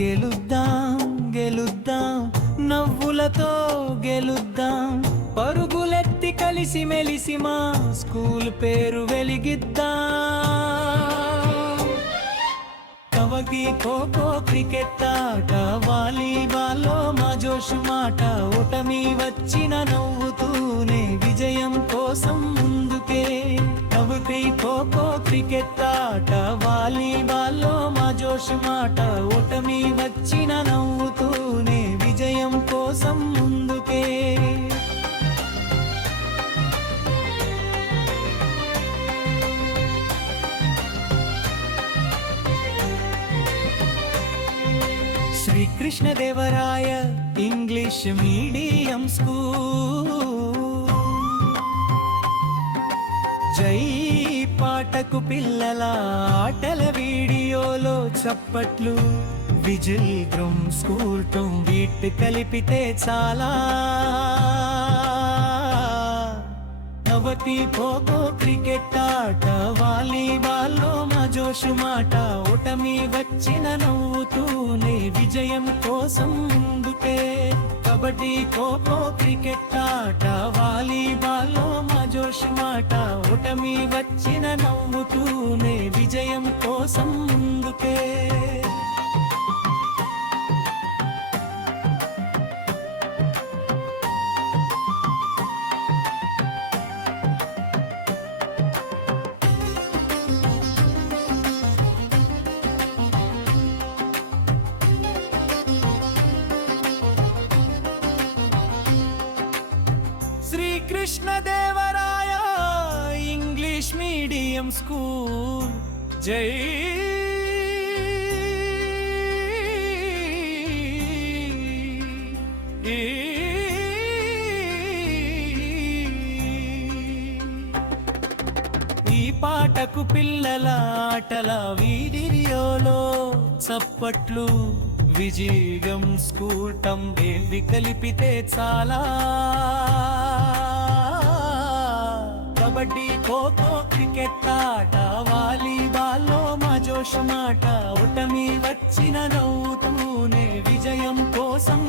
గెలుద్దాం గెలుద్దాం నవ్వులతో గెలుద్దాం పరుగులెత్తి కలిసి మెలిసి మా స్కూల్ పేరు వెలిగిద్దాం కబడ్డీ ఖోఖో క్రికెట్ ఆట వాలీబాల్లో మా జోషు మాట ఓటమి వచ్చిన నవ్వుతూనే విజయం కోసం ముందుకే కబడ్డీ ఖోఖో క్రికెట్ ఆట వాలీబాల్లో మా జోషు మాట ఓటమి వచ్చిన నవ్వుతూనే విజయం కోసం ముందుకే శ్రీకృష్ణదేవరాయ ఇంగ్లీష్ మీడియం స్కూల్ జై పాటకు పిల్లల ఆటల వీడియోలో చప్పట్లు విజిల్ డ్రమ్ స్కూల్ టమ్ బీట్ కలిపితే చాలా కబడ్డీ ఖోఖో క్రికెట్ ఆట వాలీబాల్లో మా జోషు మాట ఓటమి వచ్చిన నవ్వుతూనే విజయం కోసం ముందుకే కబడ్డీ ఖోఖో క్రికెట్ ఆట వాలీబాల్లో మా జోషు మాట ఓటమి వచ్చిన నవ్వుతూనే విజయం కోసం ముందుకే శ్రీకృష్ణదేవరాయ ఇంగ్లీష్ మీడియం స్కూల్ జై ఈ పాటకు పిల్లల ఆటల వీడియోలో చప్పట్లు విజయం స్కూల్ టమ్ బేబీ కలిపితే చాలా కబడ్డీ ఖోఖో క్రికెట్ ఆట వాలీబాల్లో మా జోష్ మాట ఓటమి వచ్చిన నవ్వుతూనే విజయం కోసం